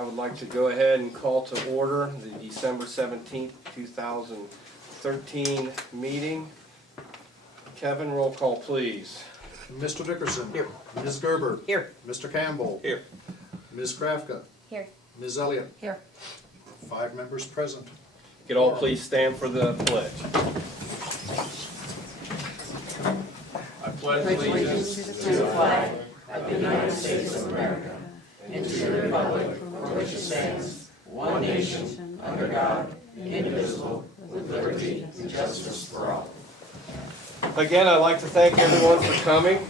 I would like to go ahead and call to order the December 17th, 2013 meeting. Kevin, roll call please. Mr. Dickerson. Here. Ms. Gerber. Here. Mr. Campbell. Here. Ms. Krafka. Here. Ms. Elliott. Here. 5 members present. Could all please stand for the pledge. I pledge allegiance To the flag of the United States of America and to the republic for which it stands, one nation, under God, indivisible, with liberty and justice for all. Again, I'd like to thank everyone for coming.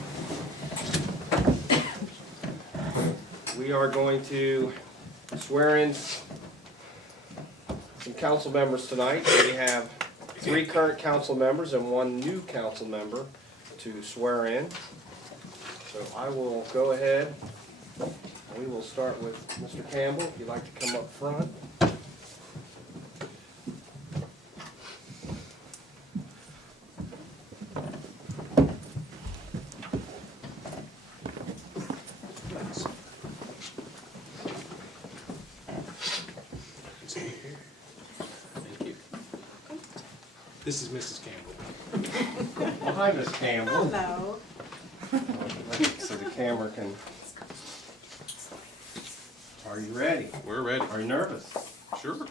We are going to swear in some council members tonight. We have 3 current council members and 1 new council member to swear in. So I will go ahead. We will start with Mr. Campbell, if you'd like to come up front. Thank you. This is Mrs. Campbell. Well, hi, Ms. Campbell. Hello. So the camera can... Are you ready? We're ready. Are you nervous? Sure.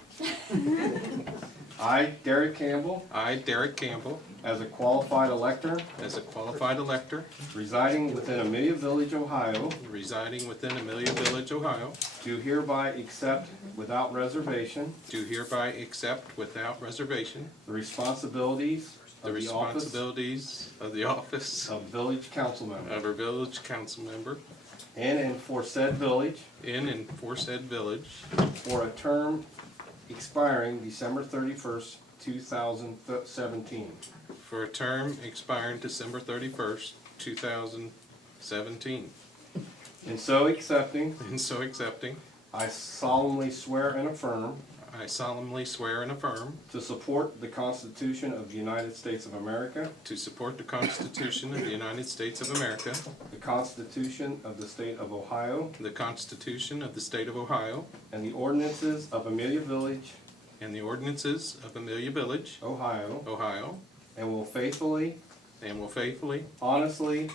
I, Derek Campbell, I, Derek Campbell, as a qualified elector as a qualified elector residing within Amelia Village, Ohio, residing within Amelia Village, Ohio, do hereby accept without reservation do hereby accept without reservation the responsibilities the of the office responsibilities of the office of village council member of a village council member in and for said village in and for said village for a term expiring December 31st, 2017. for a term expiring December 31st, 2017. In so accepting, In so accepting, I solemnly swear and affirm I solemnly swear and affirm to support the Constitution of the United States of America, to support the Constitution of the United States of America, the Constitution of the State of Ohio, the Constitution of the State of Ohio, and the ordinances of Amelia Village, and the ordinances of Amelia Village, Ohio, Ohio, and will faithfully, honestly,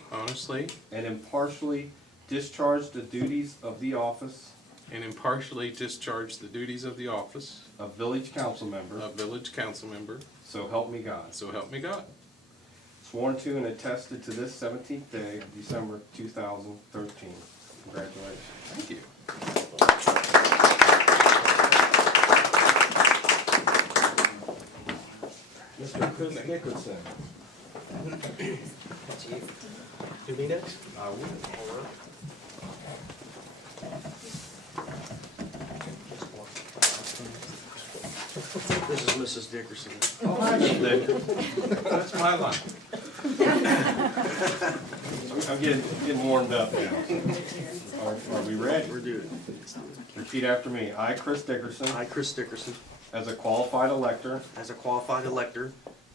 and impartially discharge the duties of the office and impartially discharge the duties of the office of village council member, of village council member, so help me God. so help me God. Sworn to and attested to this 17th day of December 2013. Congratulations. Thank you. Mr. Chris Dickerson. Do me next? I will. This is Mrs. Dickerson. Oh, hi, Mr. Dickerson. That's my line. I'm getting warmed up now. Are we ready? We're doing. Repeat after me. I, Chris Dickerson, I, Chris Dickerson, as a qualified elector as a qualified elector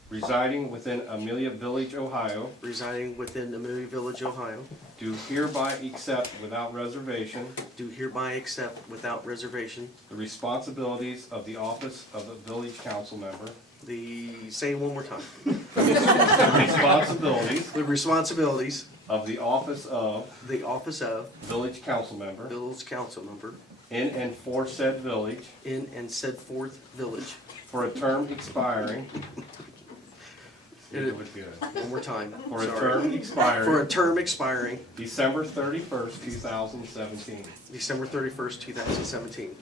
residing within Amelia Village, Ohio, residing within Amelia Village, Ohio, do hereby accept without reservation do hereby accept without reservation the responsibilities of the office of a village council member, say it one more time. the responsibilities of the office of The office of village council member village council member in and for said village in and said forth village. for a term expiring. It- It was good. One more time. For a Sorry. term For a expiring term expiring December 31st, 2017. December 31st, 2017.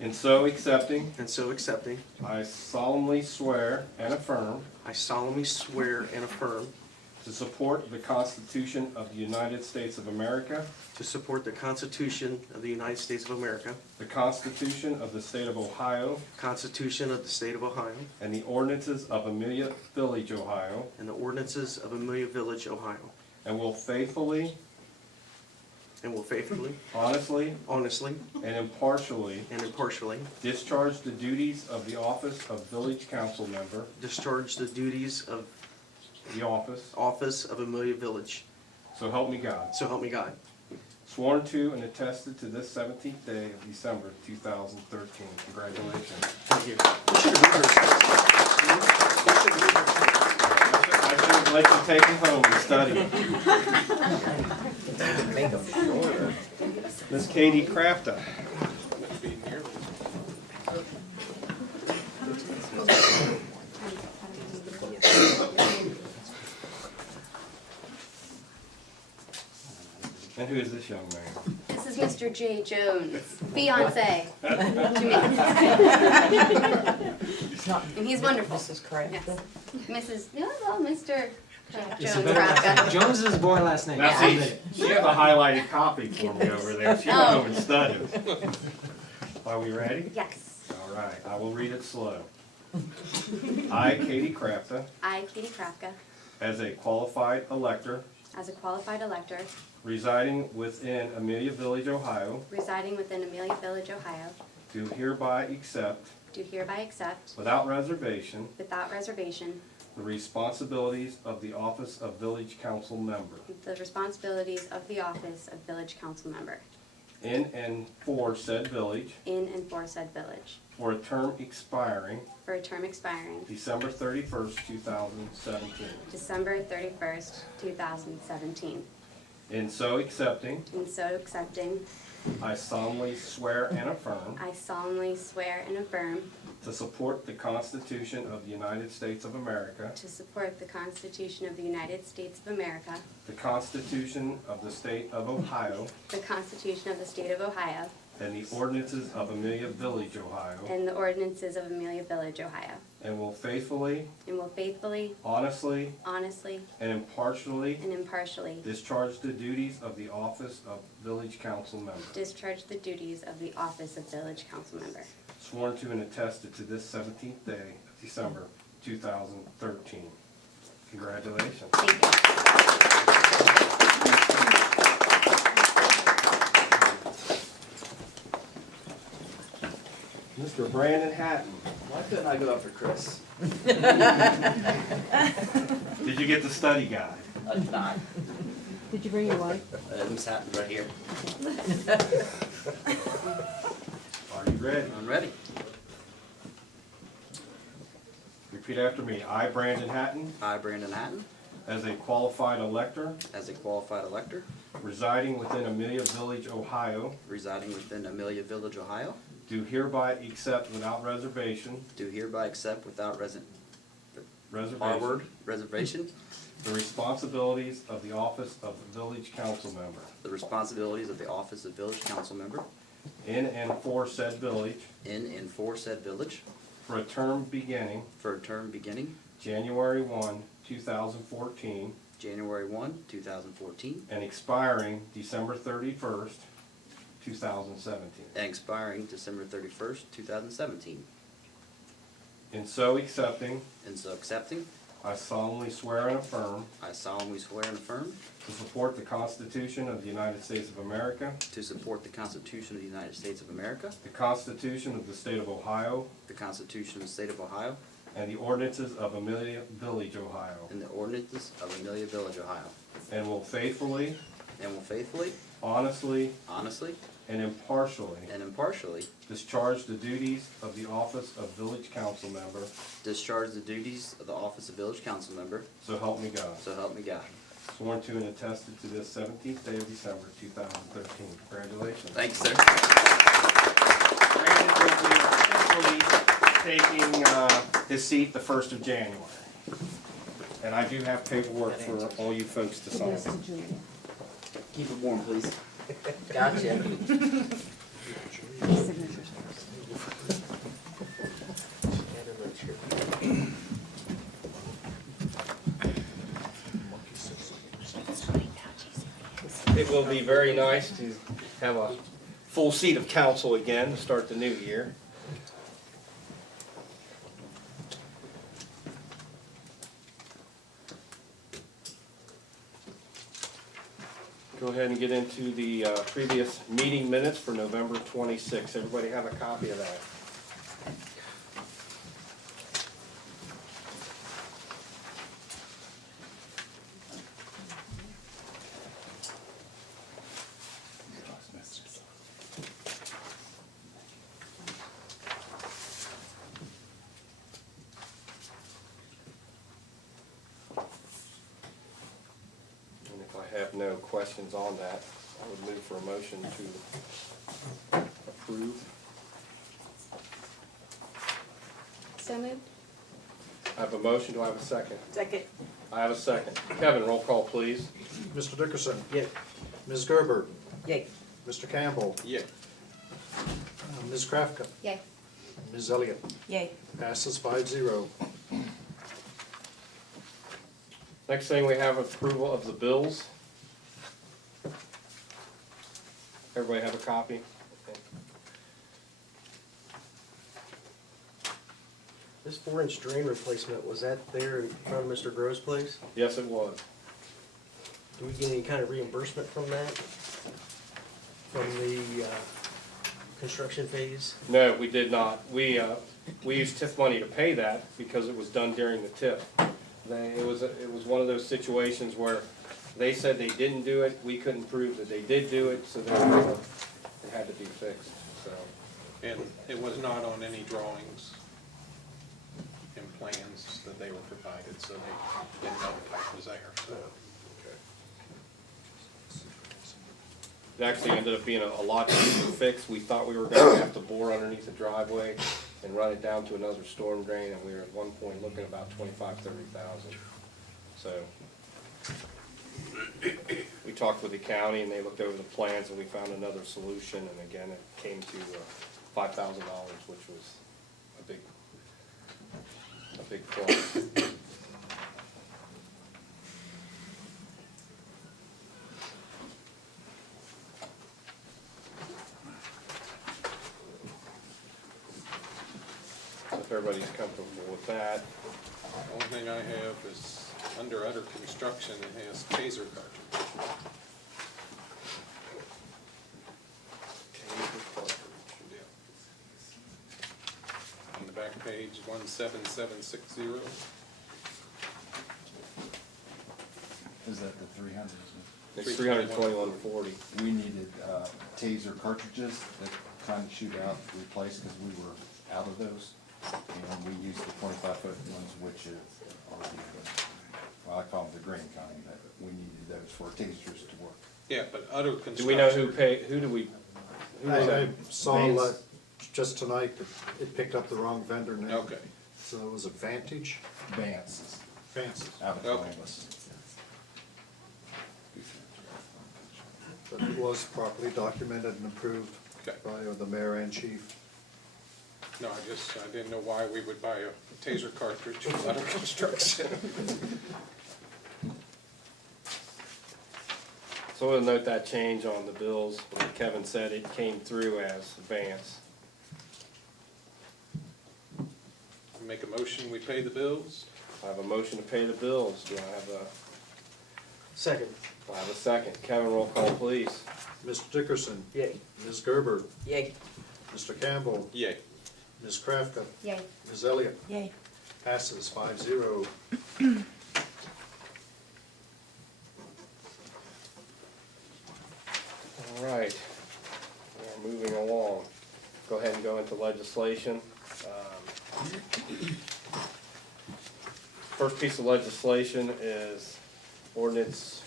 In so accepting, And so accepting, I solemnly swear and affirm I solemnly swear and affirm to support the Constitution of the United States of America, to support the Constitution of the United States of America, the Constitution of the State of Ohio, Constitution of the State of Ohio, and the ordinances of Amelia Village, Ohio, and the ordinances of Amelia Village, Ohio, and will faithfully, honestly, honestly, and impartially and impartially discharge the duties of the office of village council member, discharge the duties of the office, office of Amelia Village. so help me God. So help me God. sworn to and attested to this 17th day of December 2013. Congratulations. Thank you. I should let you take them home and study. Make them shorter. Miss Katie Crafta. And who is this young man? This is Mr. J. Jones, fiance to me. And he's wonderful. Mrs. Craig. Yes. Mrs. Yeah, well, Mr. It's a Jones better last name. Braca. Jones is boy last name. Now see, she has a highlighted copy for me over there. She went home and studied. Are we ready? Yes. All right, I will read it slow. I, Katie Crafta, I, Katie Krafka, as a qualified elector as a qualified elector residing within Amelia Village, Ohio, residing within Amelia Village, Ohio, do hereby accept, do hereby accept, without reservation, without reservation, the responsibilities of the office of Village Council Member the responsibilities of the office of Village Council Member in and for said village in and for said village for a term expiring for a term expiring December 31st, 2017. December 31st, 2017. In so accepting, In so accepting, I solemnly swear and affirm I solemnly swear and affirm to support the Constitution of the United States of America, to support the Constitution of the United States of America, the Constitution of the State of Ohio, the Constitution of the State of Ohio, and the ordinances of Amelia Village, Ohio, and the ordinances of Amelia Village, Ohio, and will faithfully, and will faithfully, honestly, honestly, and impartially and impartially discharge the duties of the office of Village Council Member, discharge the duties of the office of Village Council Member, sworn to and attested to this 17th day of December 2013. Congratulations. Thank you. Mr. Brandon Hatton, Why couldn't I go after Chris? did you get the study guide? I did not. Did you bring your wife? Who's happening right here? Are you ready? I'm ready. Repeat after me. I, Brandon Hatton, I, Brandon Hatton, as a qualified elector as a qualified elector, residing within Amelia Village, Ohio, residing within Amelia Village, Ohio, do hereby accept without reservation, do hereby accept without reservation, reservation, the responsibilities of the office of Village Council Member the responsibilities of the office of Village Council Member in and for said village in and for said village for a term beginning for a term beginning January 1, 2014 January 1, 2014, and expiring December 31st, 2017. and expiring December 31st, 2017. In so accepting, And so accepting, I solemnly swear and affirm I solemnly swear and affirm to support the Constitution of the United States of America, to support the Constitution of the United States of America, the Constitution of the State of Ohio, the Constitution of the State of Ohio, and the ordinances of Amelia Village, Ohio, and the ordinances of Amelia Village, Ohio, and will faithfully, honestly, honestly, and impartially and impartially discharge the duties of the office of Village Council Member, discharge the duties of the office of Village Council Member, so help me God. so help me God. Sworn to and attested to this 17th day of December 2013. Congratulations. Thank you, sir. Brandon will be officially taking his seat the 1st of January. And I do have paperwork for all you folks to sign. Yes, to Julia. Keep it warm, please. Gotcha. Signatures first. It will be very nice to have a full seat of council again to start the new year. Go ahead and get into the previous meeting minutes for November 26th. Everybody have a copy of that? have no questions on that. I would move for a motion to approve. So moved. I have a motion, do I have a second? Second. I have a second. Kevin, roll call, please. Mr. Dickerson. Yay. Ms. Gerber. Yay. Mr. Campbell. Yeah. Ms. Krafka. Yay. Ms. Elliott. Yay. Passes 5-0. Next thing, we have approval of the bills. Everybody have a copy? Okay. This 4-inch drain replacement, was that there in front of Mr. Grove's place? Yes, it was. Do we get any kind of reimbursement from that? From the construction phase? No, we did not. We used TIF money to pay that because it was done during the TIF. It was one of those situations where they said they didn't do it, we couldn't prove that they did do it, so therefore it had to be fixed, so. And it was not on any drawings and plans that they were provided, so they didn't know the pipe was there, so. It actually ended up being a lot cheaper fix. We thought we were gonna have to bore underneath the driveway and run it down to another storm drain, and we were at one point looking at about 25,000-30,000. So, we talked with the county and they looked over the plans and we found another solution, and again, it came to $5,000, which was a big plus. So if everybody's comfortable with that, The only thing I have is, under other construction, it has taser cartridge. Yeah. On the back page, 17760. Is that the 300? it's $321.40. We needed taser cartridges that kind of shoot out, replace, because we were out of those. And we used the 25-foot ones, which are the, well, I call them the green kind, but we needed those for tasers to work. Yeah, but other construction. Do we know who was I that? saw Vance? just tonight that it picked up the wrong vendor name. Okay. So it was Advantage. Vance's, Fancy. out of Okay. Columbus. But it was properly documented and approved Okay. by the mayor and chief. No, I didn't know why we would buy a taser cartridge for other construction. So we'll note that change on the bills. Like Kevin said, it came through as Vance. Make a motion, we pay the bills? I have a motion to pay the bills. Do I have a, Second. I have a second? Kevin, roll call, please. Mr. Dickerson. Yay. Ms. Gerber. Yay. Mr. Campbell. Yay. Ms. Krafka. Yay. Ms. Elliott. Yay. Passes 5-0. All right, we're moving along. Go ahead and go into legislation. First piece of legislation is ordinance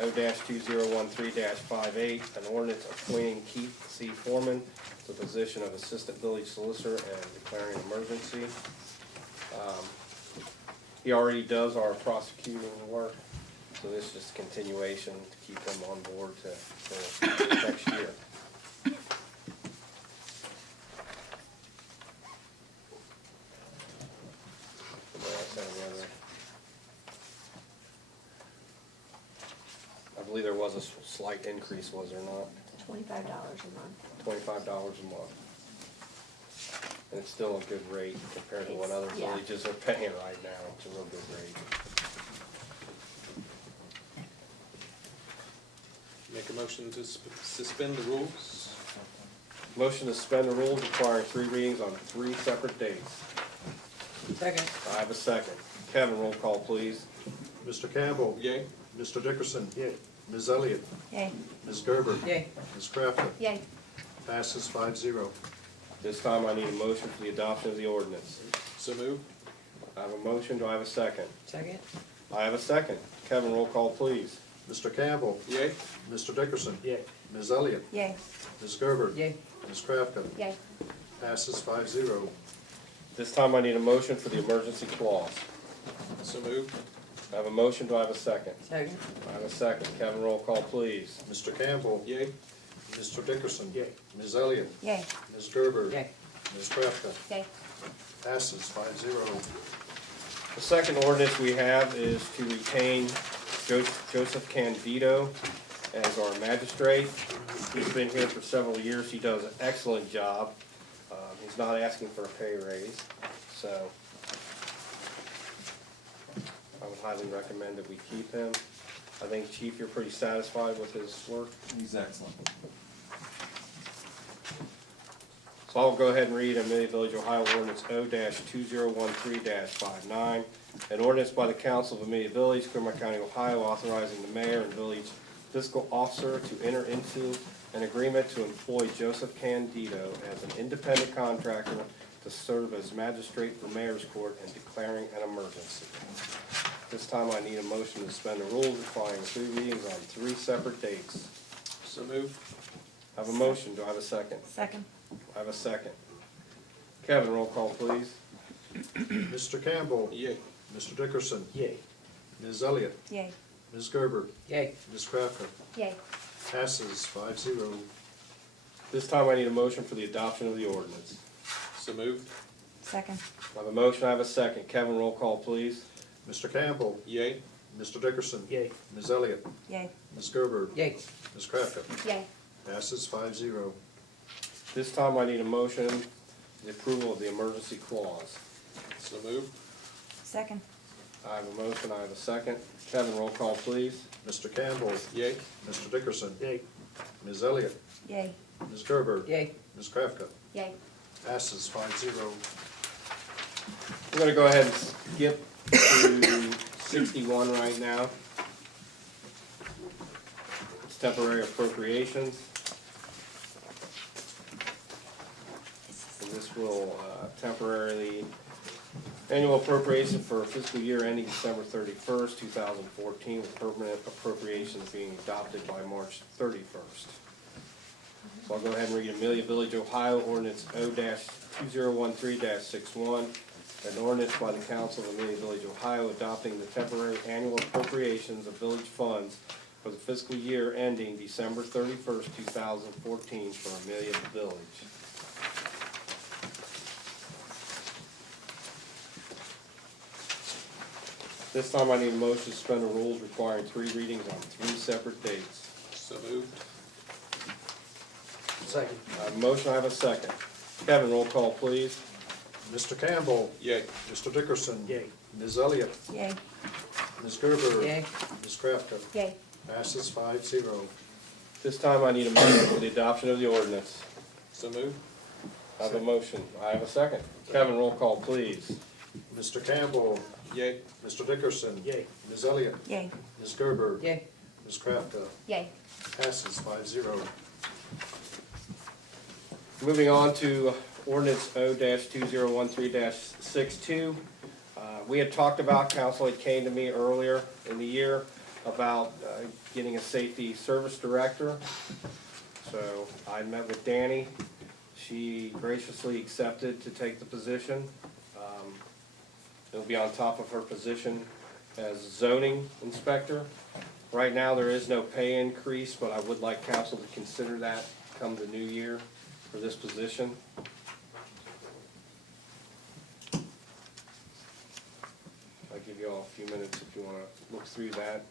O-2013-58, an ordinance appointing Keith C. Foreman to the position of Assistant Village Solicitor and declaring an emergency. He already does our prosecuting work, so this is just continuation to keep him on board to next year. I believe there was a slight increase, was there not? $25 a month. $25 a month. And it's still a good rate compared to what other Yeah. villages are paying right now. It's a real good rate. Make a motion to suspend the rules? Motion to suspend the rules requiring 3 readings on 3 separate days. Second. I have a second. Kevin, roll call, please. Mr. Campbell. Yay. Mr. Dickerson. Yay. Ms. Elliott. Yay. Ms. Gerber. Yay. Ms. Krafka. Yay. Passes 5-0. This time I need a motion for the adoption of the ordinance. So move? I have a motion, do I have a second? Second. I have a second. Kevin, roll call, please. Mr. Campbell. Yay. Mr. Dickerson. Yay. Ms. Elliott. Yay. Ms. Gerber. Yay. Ms. Krafka. Yay. Passes 5-0. This time I need a motion for the emergency clause. So moved. I have a motion, do I have a second? Second. I have a second. Kevin, roll call, please. Mr. Campbell. Yay. Mr. Dickerson. Yay. Ms. Elliott. Yay. Ms. Gerber. Yay. Ms. Krafka. Yay. Passes 5-0. The second ordinance we have is to retain Joseph Candido as our magistrate. He's been here for several years. He does an excellent job. He's not asking for a pay raise, so I would highly recommend that we keep him. I think, Chief, you're pretty satisfied with his work. He's excellent. So I'll go ahead and read Amelia Village, Ohio Ordinance O-2013-59. An ordinance by the Council of Amelia Village, Clear County, Ohio, authorizing the mayor and village fiscal officer to enter into an agreement to employ Joseph Candido as an independent contractor to serve as magistrate for mayor's court and declaring an emergency. This time I need a motion to suspend the rules requiring 3 readings on 3 separate dates. So moved. I have a motion, do I have a second? Second. I have a second. Kevin, roll call, please. Mr. Campbell. Yay. Mr. Dickerson. Yay. Ms. Elliott. Yay. Ms. Gerber. Yay. Ms. Krafka. Yay. Passes 5-0. This time I need a motion for the adoption of the ordinance. So moved. Second. I have a motion, I have a second. Kevin, roll call, please. Mr. Campbell. Yay. Mr. Dickerson. Yay. Ms. Elliott. Yay. Ms. Gerber. Yay. Ms. Krafka. Yay. Passes 5-0. This time I need a motion, the approval of the emergency clause. So moved. Second. I have a motion, I have a second. Kevin, roll call, please. Mr. Campbell. Yay. Mr. Dickerson. Yay. Ms. Elliott. Yay. Ms. Gerber. Yay. Ms. Krafka. Yay. Passes 5-0. We're gonna go ahead and skip to 61 right now. It's temporary appropriations. And this will temporarily, annual appropriation for fiscal year ending December 31st, 2014, with permanent appropriations being adopted by March 31st. So I'll go ahead and read Amelia Village, Ohio, ordinance O-2013-61, an ordinance by the Council of Amelia Village, Ohio, adopting the temporary annual appropriations of village funds for the fiscal year ending December 31st, 2014 for Amelia Village. This time I need a motion to suspend the rules requiring 3 readings on 3 separate dates. So moved. Second. I have a motion, I have a second. Kevin, roll call, please. Mr. Campbell. Yay. Mr. Dickerson. Yay. Ms. Elliott. Yay. Ms. Gerber. Yay. Ms. Krafka. Yay. Passes 5-0. This time I need a motion for the adoption of the ordinance. So moved. I have a motion, I have a second. Kevin, roll call, please. Mr. Campbell. Yay. Mr. Dickerson. Yay. Ms. Elliott. Yay. Ms. Gerber. Yay. Ms. Krafka. Yay. Passes 5-0. Moving on to ordinance O-2013-62. We had talked about, council had came to me earlier in the year about getting a safety service director. So I met with Danny. She graciously accepted to take the position. It'll be on top of her position as zoning inspector. Right now, there is no pay increase, but I would like council to consider that come the new year for this position. I'll give you all a few minutes if you want to look through that.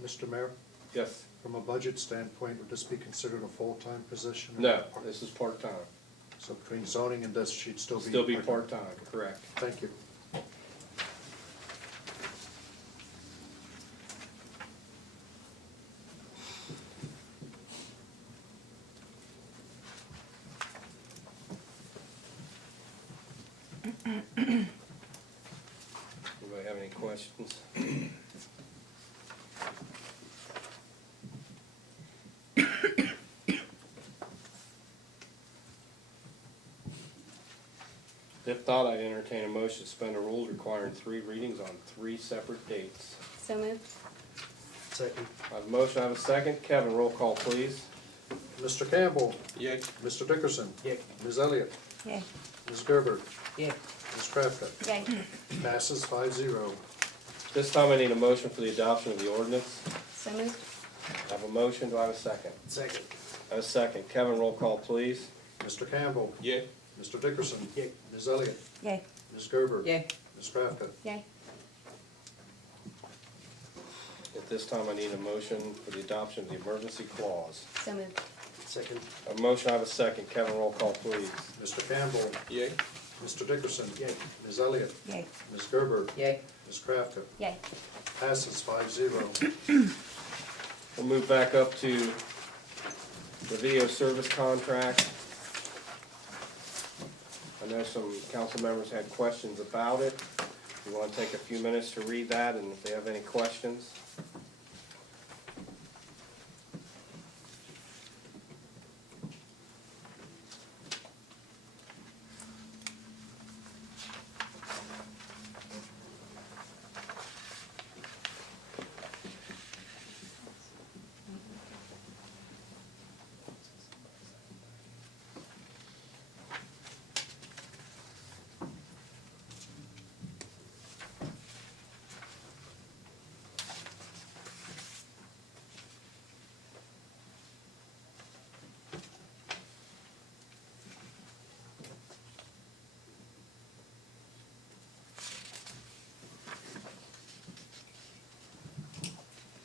Mr. Mayor, Yes? from a budget standpoint, would this be considered a full-time position? or No, part- this is part-time. So between zoning and this, she'd still be? Still be part-time, correct. Thank you. Anybody have any questions? If not, I'd entertain a motion to suspend the rules requiring 3 readings on 3 separate dates. So moved. Second. I have a motion, I have a second. Kevin, roll call, please. Mr. Campbell, Yay. Mr. Dickerson, Yay. Ms. Elliott, Yay. Ms. Gerber, Yay. Ms. Krafka. Yay. Passes 5-0. This time I need a motion for the adoption of the ordinance. So moved. I have a motion, do I have a second? Second. I have a second. Kevin, roll call, please. Mr. Campbell, Yay. Mr. Dickerson, Yay. Ms. Elliott, Yay. Ms. Gerber, Yay. Ms. Krafka. Yay. At this time, I need a motion for the adoption of the emergency clause. So moved. Second. I have a motion, I have a second. Kevin, roll call, please. Mr. Campbell, Yay. Mr. Dickerson, Yay. Ms. Elliott, Yay. Ms. Gerber, Yay. Ms. Krafka. Yay. Passes 5-0. We'll move back up to the video service contract. I know some council members had questions about it. We want to take a few minutes to read that, and if they have any questions.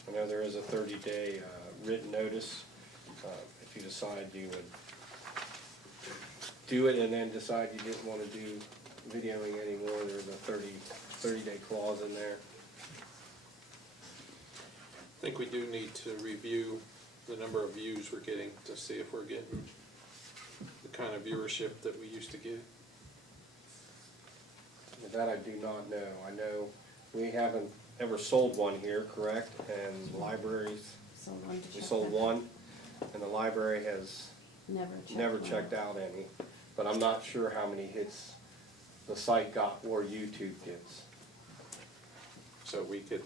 I know there is a 30-day written notice. If you decide you would do it and then decide you didn't want to do videoing anymore, there's a 30-day clause in there. I think we do need to review the number of views we're getting to see if we're getting the kind of viewership that we used to get. That I do not know. I know we haven't ever sold one here, correct? And libraries, Sold one to we check sold that. one, and the library has never one. checked out any. But I'm not sure how many hits the site got or YouTube gets. So we could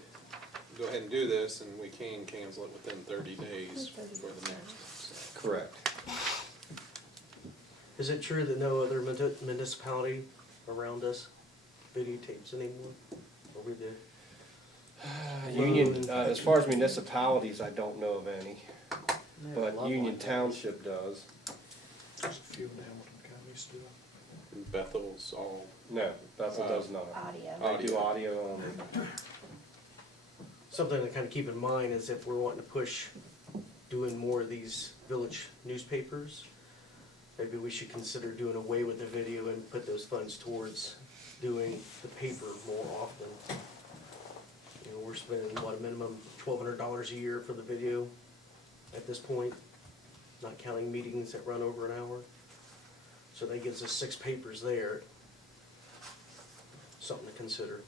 go ahead and do this, and we can cancel it within 30 days for the next. Correct. Is it true that no other municipality around us videotapes anymore? Or we do? Union, as far as municipalities, I don't know of any, but Love Union one. Township does. There's a few in Hamilton County still. And Bethel's all, No, Bethel does not. Audio. They do audio only. Something to kind of keep in mind is if we're wanting to push doing more of these village newspapers, maybe we should consider doing away with the video and put those funds towards doing the paper more often. You know, we're spending, what, a minimum $1,200 a year for the video at this point, not counting meetings that run over an hour. So that gives us 6 papers there. Something to consider.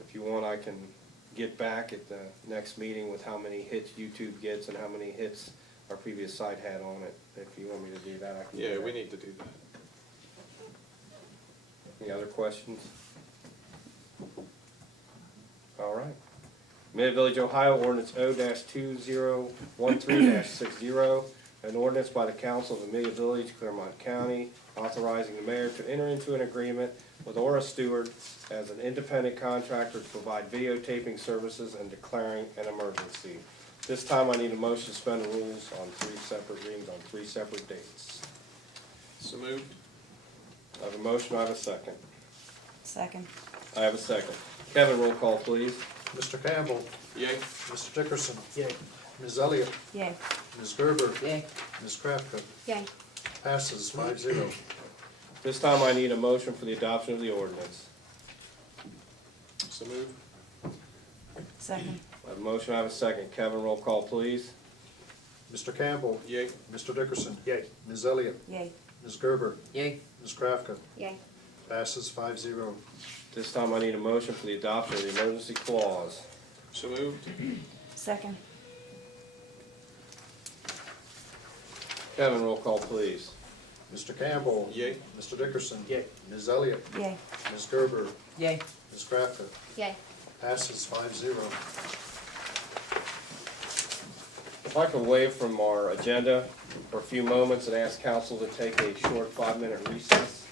If you want, I can get back at the next meeting with how many hits YouTube gets and how many hits our previous site had on it. If you want me to do that, I can do yeah, that. we need to do that. Any other questions? All right. Mid-Village, Ohio, ordinance O-2013-60, an ordinance by the council of Amelia Village, Claremont County, authorizing the mayor to enter into an agreement with Aura Stewart as an independent contractor to provide videotaping services and declaring an emergency. This time I need a motion to suspend the rules on 3 separate readings on 3 separate dates. So moved. I have a motion, I have a second. Second. I have a second. Kevin, roll call, please. Mr. Campbell, Yay. Mr. Dickerson, Yay. Ms. Elliott, Yay. Ms. Gerber, Yay. Ms. Krafka. Yay. Passes 5-0. This time I need a motion for the adoption of the ordinance. So moved. Second. I have a motion, I have a second. Kevin, roll call, please. Mr. Campbell, Yay. Mr. Dickerson, Yay. Ms. Elliott, Yay. Ms. Gerber, Yay. Ms. Krafka. Yay. Passes 5-0. This time I need a motion for the adoption of the emergency clause. So moved. Second. Kevin, roll call, please. Mr. Campbell. Yay. Mr. Dickerson. Yay. Ms. Elliott. Yay. Ms. Gerber. Yay. Ms. Crafton. Yay. Passes 5-0. If I could waive from our agenda for a few moments and ask council to take a short 5-minute recess.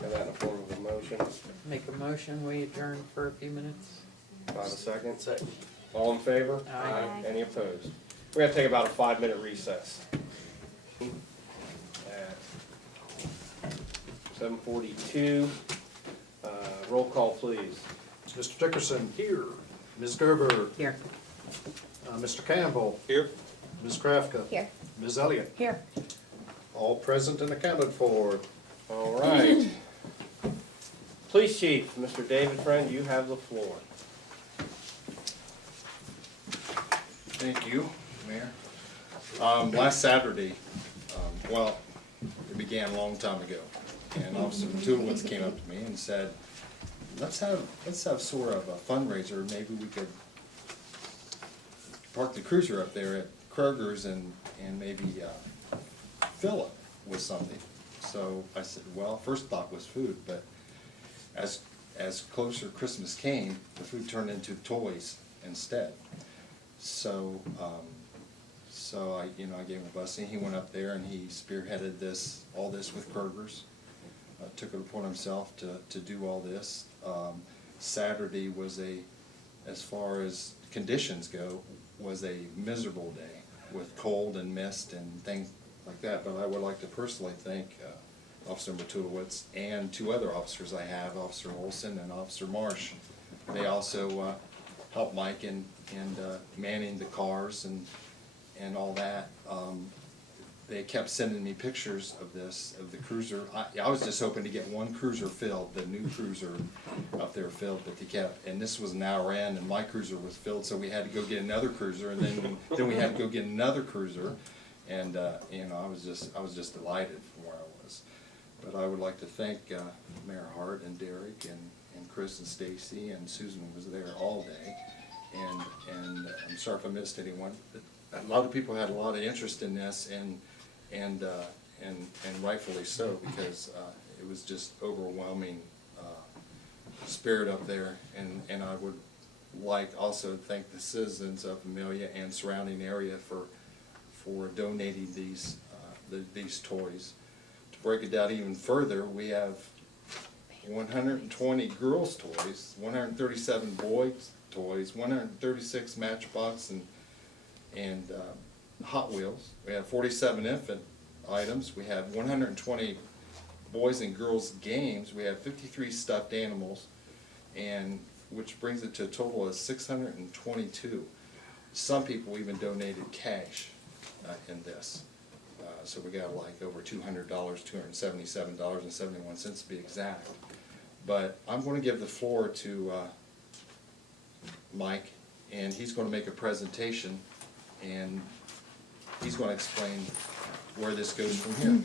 Have that in the form of a motion. Make a motion, we adjourn for a few minutes. Do I have a second? Second. All in favor? Aye. Any opposed? We're gonna take about a 5-minute recess. At 7:42. Roll call, please. Mr. Dickerson. Here. Ms. Gerber. Here. Mr. Campbell. Here. Ms. Crafton. Here. Ms. Elliott. Here. All present and accounted for. All right. Police Chief, Mr. David Friend, you have the floor. Thank you, Mayor. Last Saturday, well, it began a long time ago, and Officer Matulowicz came up to me and said, let's have sort of a fundraiser, maybe we could park the cruiser up there at Kroger's and maybe fill it with something. So I said, well, first thought was food, but as closer Christmas came, the food turned into toys instead. So, I gave him a blessing. He went up there and he spearheaded all this with Kroger's. Took it upon himself to do all this. Saturday was as far as conditions go, was a miserable day with cold and mist and things like that. But I would like to personally thank Officer Matulowicz and two other officers I have, Officer Olson and Officer Marsh. They also helped Mike in manning the cars and all that. They kept sending me pictures of the cruiser. I was just hoping to get one cruiser filled, the new cruiser up there filled, but they kept, and this was an hour in, and my cruiser was filled, so we had to go get another cruiser, and then we had to go get another cruiser, and I was just delighted from where I was. But I would like to thank Mayor Hart and Derek and Chris and Stacy, and Susan was there all day, and I'm sorry if I missed anyone, but a lot of people had a lot of interest in this, and rightfully so, because it was just overwhelming spirit up there, and I would like also to thank the citizens of Amelia and surrounding area for donating these toys. To break it down even further, we have 120 girls' toys, 137 boys' toys, 136 Matchbox and Hot Wheels. We have 47 infant items. We have 120 boys and girls games. We have 53 stuffed animals, and which brings it to a total of 622. Some people even donated cash in this. So we got like over $200, $277.71 to be exact. But I'm going to give the floor to Mike, and he's going to make a presentation, and he's going to explain where this goes from here.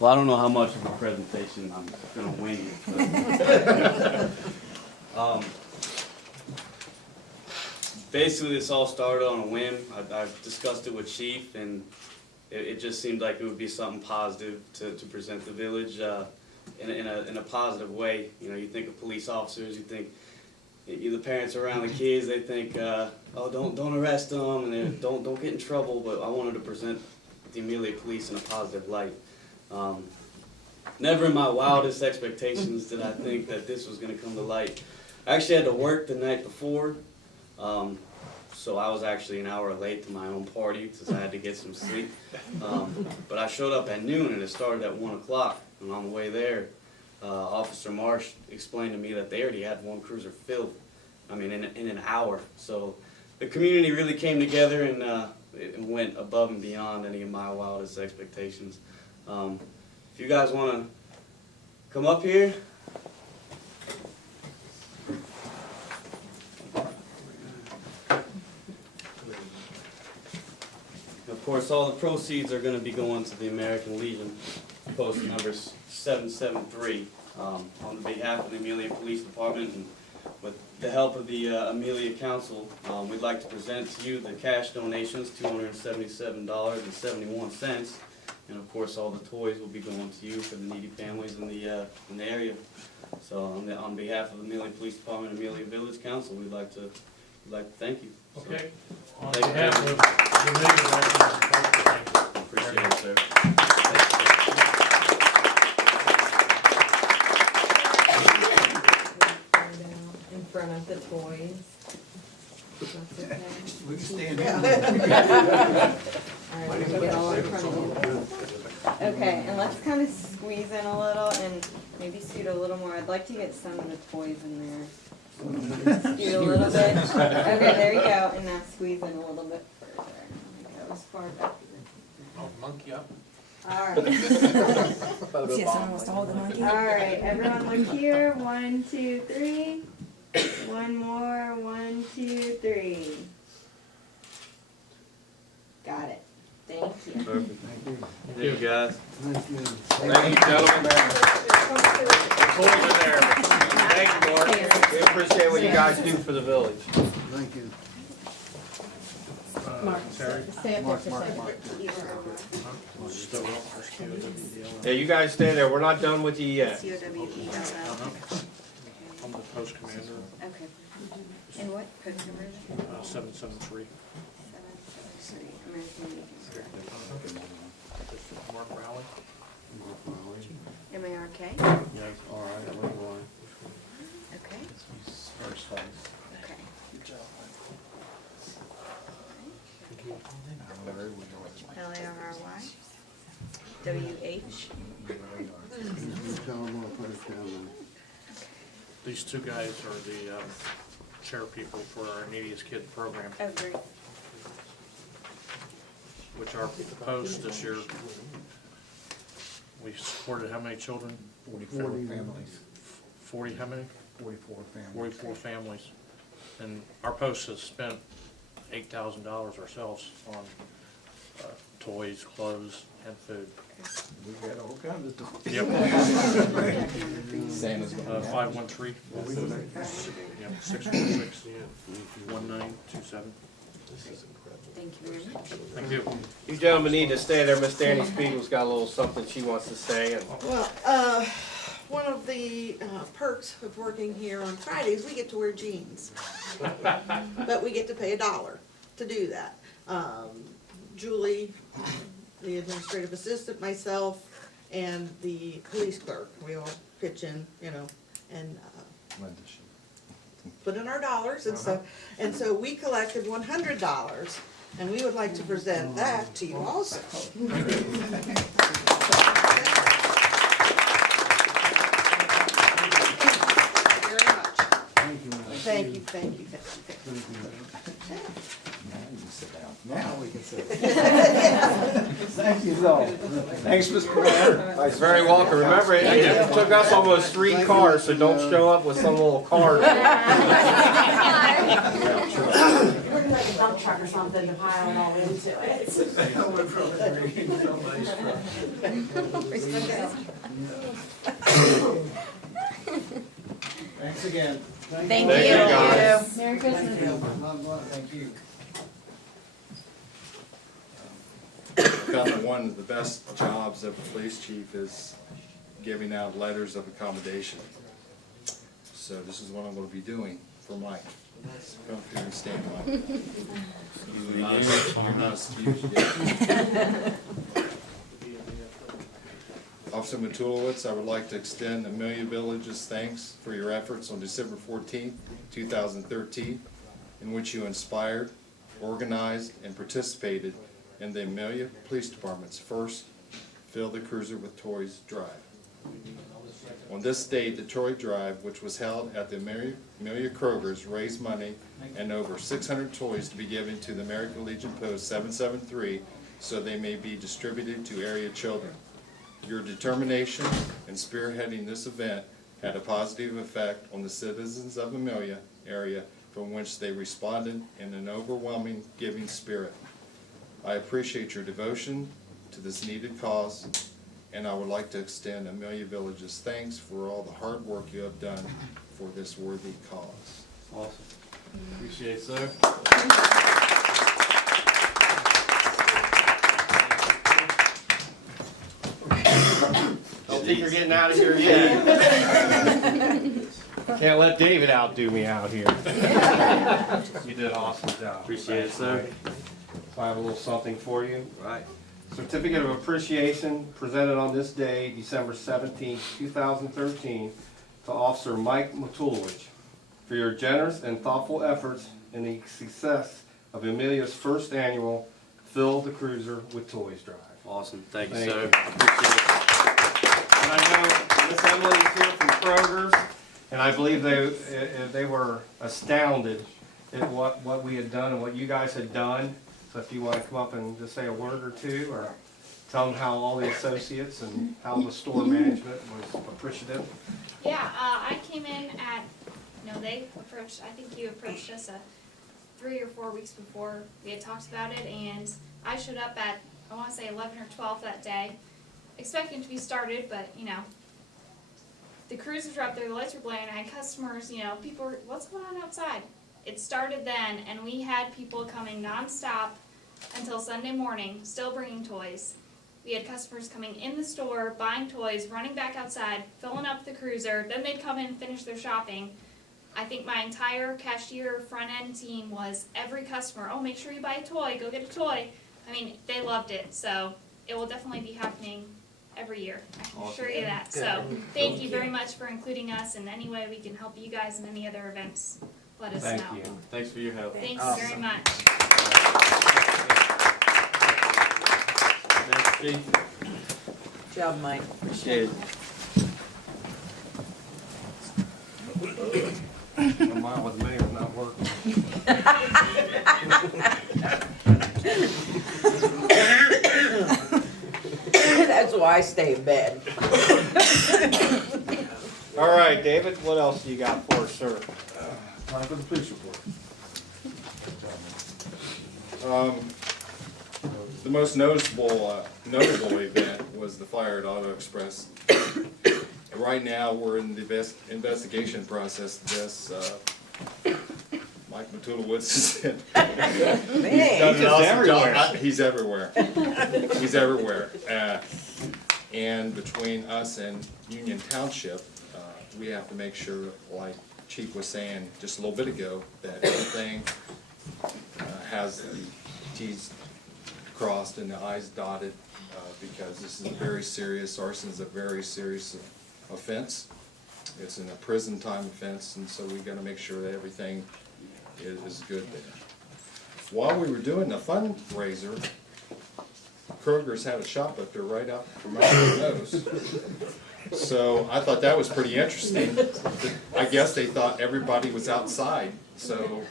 Well, I don't know how much of a presentation I'm gonna wing it. But, basically, this all started on a whim. I've discussed it with Chief, and it just seemed like it would be something positive to present the village in a positive way. You know, you think of police officers, you think the parents around the kids, they think, oh, don't arrest them, and don't get in trouble. But I wanted to present the Amelia Police in a positive light. Never in my wildest expectations did I think that this was going to come to light. I actually had to work the night before, so I was actually an hour late to my own party because I had to get some sleep. But I showed up at noon, and it started at 1 o'clock. And on the way there, Officer Marsh explained to me that they already had one cruiser filled, I mean, in an hour. So the community really came together, and it went above and beyond any of my wildest expectations. If you guys want to come up here. Of course, all the proceeds are going to be going to the American Legion, post number 773, on behalf of the Amelia Police Department and with the help of the Amelia Council, we'd like to present to you the cash donations, $277.71. And of course, all the toys will be going to you for the needy families in the area. So on behalf of the Amelia Police Department and Amelia Village Council, we'd like to thank you. So, Okay. On thank you. behalf of the meeting, Appreciate it, sir. In front of the toys. That's okay. We can stand here. All right, we're gonna get all in front of you. Okay, and let's kind of squeeze in a little and maybe scoot a little more. I'd like to get some of the toys in there. Scoot a little bit. Okay, there you go. And now squeeze in a little bit further. Go as far back. Oh, monkey up. All right. See if someone wants to hold the monkey. All right, everyone look here. 1, 2, 3. One more. 1, 2, 3. Got it. Thank you. Perfect. Thank you, guys. Thank you, gentlemen. Toys are there. Thank you, Mark. We appreciate what you guys do for the village. Thank you. Terry. Stay up there for a second. Still up for COWDL. Yeah, you guys stay there. We're not done with you yet. Uh-huh. I'm the post commander, Okay. And what post number is it? 773. 773, American Meeting. Mark Rowley. M-A-R-K? Yes. All right, I went wrong. Okay. Okay. L-A-R-R-Y? W-H? These two guys are the chair people for our Neediest Kids program, Oh, great. which our post this year, we supported how many children? 44 families. 40 how many? 44 families. 44 families. And our post has spent $8,000 ourselves on toys, clothes, and food. We got all kinds of stuff. Yep. Santa's gonna 513. Yep, 646-1927. Thank you very much. Thank you. You gentlemen need to stay there. Miss Danny Spiegel's got a little something she wants to say. And Well, one of the perks of working here on Fridays, we get to wear jeans. But we get to pay $1 to do that. Julie, the administrative assistant, myself, and the police clerk, we all pitch in, and put in our dollars, and so we collected $100, and we would like to present that to you also. Thank you, thank you, thank you. Now we can sit down. Thank you, though. Thanks, Mr. Mayor. You're very welcome. Remember, it took us almost 3 cars, so don't show up with some little card. We're gonna like a dump truck or something to pile it all into it. Thanks again. Thank you, guys. Merry Christmas. Thank you. Found that one of the best jobs of a police chief is giving out letters of accommodation. So this is what I'm gonna be doing for Mike. Come up here and stand, Mike. You're not excused yet. Officer Matulowicz, I would like to extend Amelia Village's thanks for your efforts on December 14th, 2013, in which you inspired, organized, and participated in the Amelia Police Department's first Fill the Cruiser with Toys drive. On this date, the Toy Drive, which was held at the Amelia Kroger's, raised money and over 600 toys to be given to the American Legion Post 773 so they may be distributed to area children. Your determination in spearheading this event had a positive effect on the citizens of Amelia area, from which they responded in an overwhelming giving spirit. I appreciate your devotion to this needed cause and I would like to extend Amelia Village's thanks for all the hard work you have done for this worthy cause. Awesome. Appreciate it, sir. Don't think you're getting out of here yet. Can't let David outdo me out here. You did an awesome job. Appreciate it, sir. So I have a little something for you. Right. Certificate of Appreciation presented on this day, December 17, 2013, to Officer Mike Matulowicz for your generous and thoughtful efforts in the success of Amelia's first annual Fill the Cruiser with Toys drive. Awesome. Thank you, Thank sir. you. Appreciate it. And I know Miss Emily is here from Kroger's, and I believe they were astounded at what we had done and what you guys had done. So if you want to come up and just say a word or two, or tell them how all the associates and how the store management was appreciative. Yeah, I came in at, they approached, I think you approached us 3 or 4 weeks before we had talked about it, and I showed up at, I want to say 11 or 12 that day, expecting to be started, but, the cruisers were up there, the lights were blaring, I had customers, people were, what's going on outside? It started then, and we had people coming nonstop until Sunday morning, still bringing toys. We had customers coming in the store, buying toys, running back outside, filling up the cruiser, then they'd come in and finish their shopping. I think my entire cashier front end team was every customer, oh, make sure you buy a toy, go get a toy. I mean, they loved it, so it will definitely be happening every year. I can assure you that. So thank you very much for including us in any way we can help you guys in any other events. Let us Thank know. you. Thanks for your help. Thank you very much. Thanks, Chief. Good job, Mike. Appreciate it. Mine with me was not working. That's why I stay in bed. All right, David, what else do you got for us, sir? Time for the police report. The most notable event was the fire at Auto Express. Right now, we're in the investigation process. This Mike Matulowicz is in. He's done an awesome job. He's everywhere. He's everywhere. And between us and Union Township, we have to make sure, like Chief was saying just a little bit ago, that everything has the T's crossed and the I's dotted, because this is a very serious, arson is a very serious offense. It's in a prison time offense, and so we gotta make sure that everything is good there. While we were doing the fundraiser, Kroger's had a shop up there right out from our nose. So I thought that was pretty interesting. I guess they thought everybody was outside, so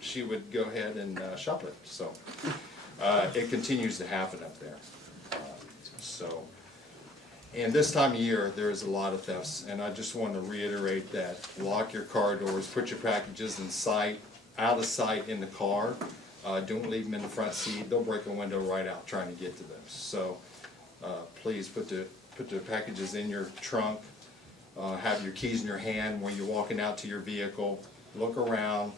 she would go ahead and shop it. So it continues to happen up there. And this time of year, there's a lot of thefts, and I just want to reiterate that lock your car doors, put your packages in sight, out of sight in the car. Don't leave them in the front seat. They'll break a window right out trying to get to them. So please put the packages in your trunk. Have your keys in your hand when you're walking out to your vehicle. Look around.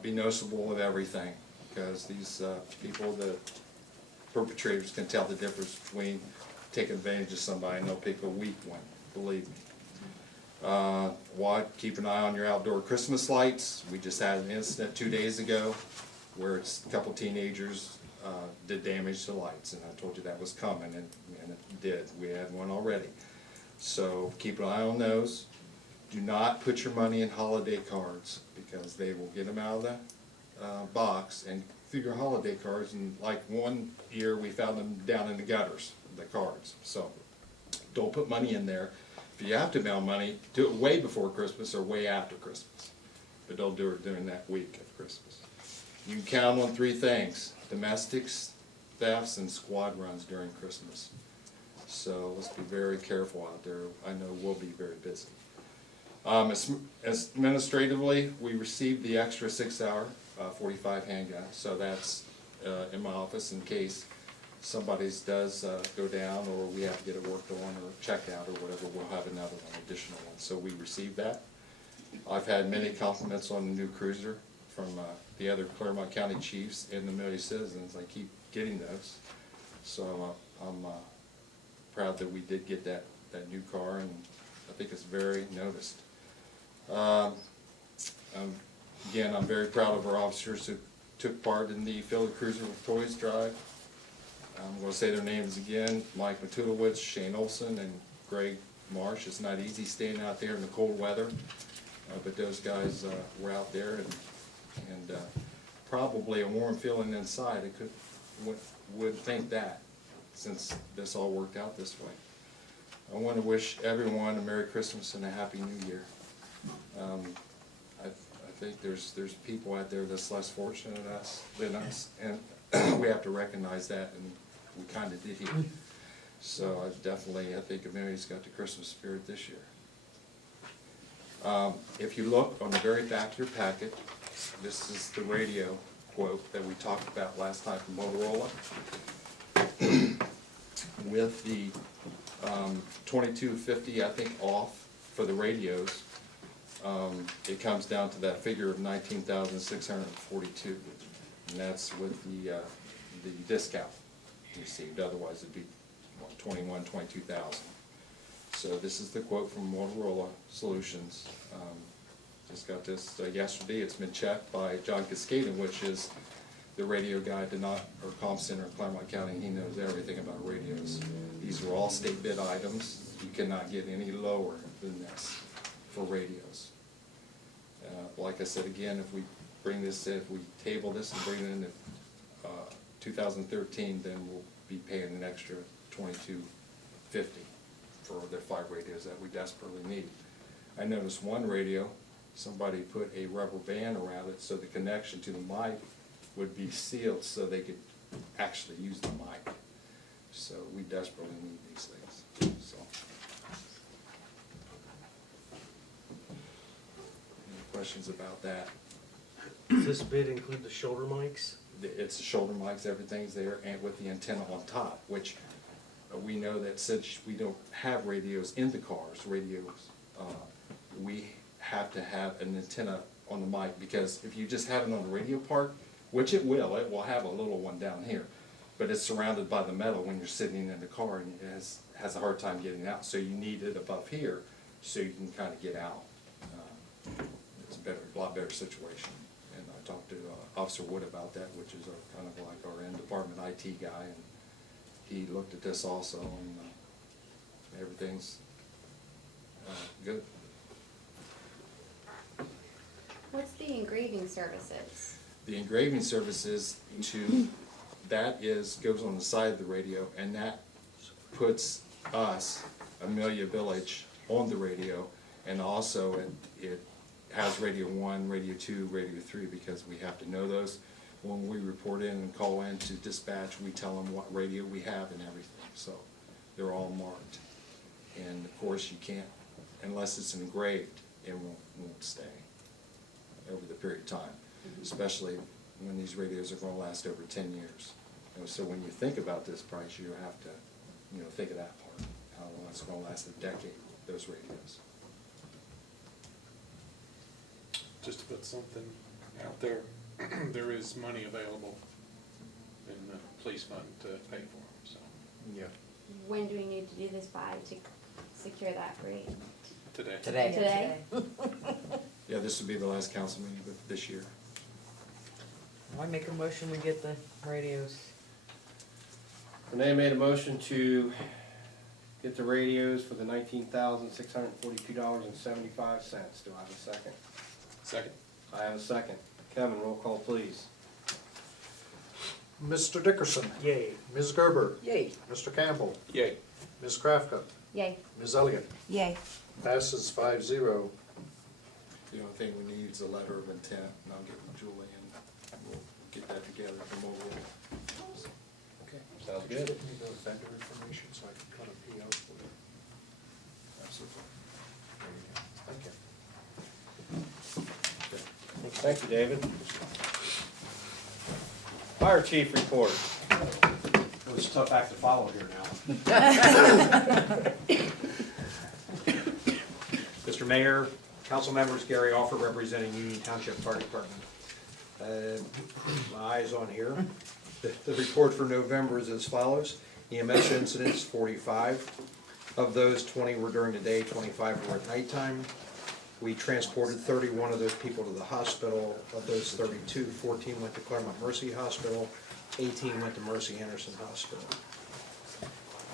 Be noticeable of everything, because these people, the perpetrators, can tell the difference between taking advantage of somebody, and they'll pick a weak one, believe me. Keep an eye on your outdoor Christmas lights. We just had an incident 2 days ago where a couple teenagers did damage to lights, and I told you that was coming, and it did. We had one already. So keep an eye on those. Do not put your money in holiday cards, because they will get them out of the box and through your holiday cards, and like one year we found them down in the gutters, the cards. So don't put money in there. If you have to mail money, do it way before Christmas or way after Christmas, but don't do it during that week of Christmas. You can count on 3 things: domestics, thefts, and squad runs during Christmas. So let's be very careful out there. I know we'll be very busy. Administratively, we received the extra 6-hour 45 handgun, so that's in my office in case somebody's does go down, or we have to get it worked on or checked out or whatever, we'll have another one, additional one. So we received that. I've had many compliments on the new cruiser from the other Claremont County chiefs and the Amelia citizens. I keep getting those. So I'm proud that we did get that new car, and I think it's very noticed. Again, I'm very proud of our officers who took part in the Fill the Cruiser with Toys drive. I'm going to say their names again: Mike Matulowicz, Shane Olson, and Greg Marsh. It's not easy staying out there in the cold weather, but those guys were out there, and probably a warm feeling inside. I would think that, since this all worked out this way. I want to wish everyone a Merry Christmas and a Happy New Year. I think there's people out there that's less fortunate than us, and we have to recognize that, and we kind of did here. So I think Amelia's got the Christmas spirit this year. If you look on the very back of your packet, this is the radio quote that we talked about last time from Motorola. With the 2250, I think, off for the radios, it comes down to that figure of 19,642, and that's with the discount received. Otherwise, it'd be 22,000. So this is the quote from Motorola Solutions. Just got this yesterday. It's been checked by John Cascaden, which is the radio guy at or comm center in Claremont County. He knows everything about radios. These are all state bid items. You cannot get any lower than this for radios. Like I said again, if we table this and bring it into 2013, then we'll be paying an extra $22.50 for the 5 radios that we desperately need. I noticed one radio, somebody put a rubber band around it so the connection to the mic would be sealed so they could actually use the mic. So we desperately need these things. So, any questions about that? Does this bid include the shoulder mics? It's the shoulder mics, everything's there, and with the antenna on top, which we know that since we don't have radios in the cars, we have to have an antenna on the mic, because if you just have it on the radio part, which it will have a little one down here, but it's surrounded by the metal when you're sitting in the car, and it has a hard time getting out. So you need it above here so you can kind of get out. It's a lot better situation. And I talked to Officer Wood about that, which is kind of like our in-department IT guy, and he looked at this also, and everything's good. What's the engraving services? The engraving services goes on the side of the radio, and that puts us, Amelia Village, on the radio, and also it has Radio 1, Radio 2, Radio 3, because we have to know those. When we report in and call in to dispatch, we tell them what radio we have and everything, so they're all marked. And of course, you can't, unless it's engraved, it won't stay over the period of time, especially when these radios are going to last over 10 years. So when you think about this price, you have to, think of that part, how long it's going to last a decade, those radios. Just to put something out there, there is money available in the police fund to pay for them, so. Yeah. When do we need to do this by to secure that rate? Today. Today? Yeah, this will be the last council meeting of this year. I make a motion, we get the radios. Renee made a motion to get the radios for the $19,642.75. Do I have a second? Second. I have a second. Kevin, roll call, please. Mr. Dickerson. Yay. Ms. Gerber. Yay. Mr. Campbell. Yay. Ms. Krafka. Yay. Ms. Elliott. Yay. Passes 5-0. The only thing we need is a letter of intent, and I'll get Julie and we'll get that together from over. Okay, sounds good. Give me the vendor information so I can cut a PO for it. Absolutely. Thank you. Thank you, David. Fire chief report. Let's tough act to follow here now. Mr. Mayor, council members, Gary Offer representing Union Township Fire Department. My eyes on here. The report for November is as follows. EMS incidents, 45. Of those, 20 were during the day, 25 were at nighttime. We transported 31 of those people to the hospital. Of those 32, 14 went to Claremont Mercy Hospital, 18 went to Mercy Anderson Hospital.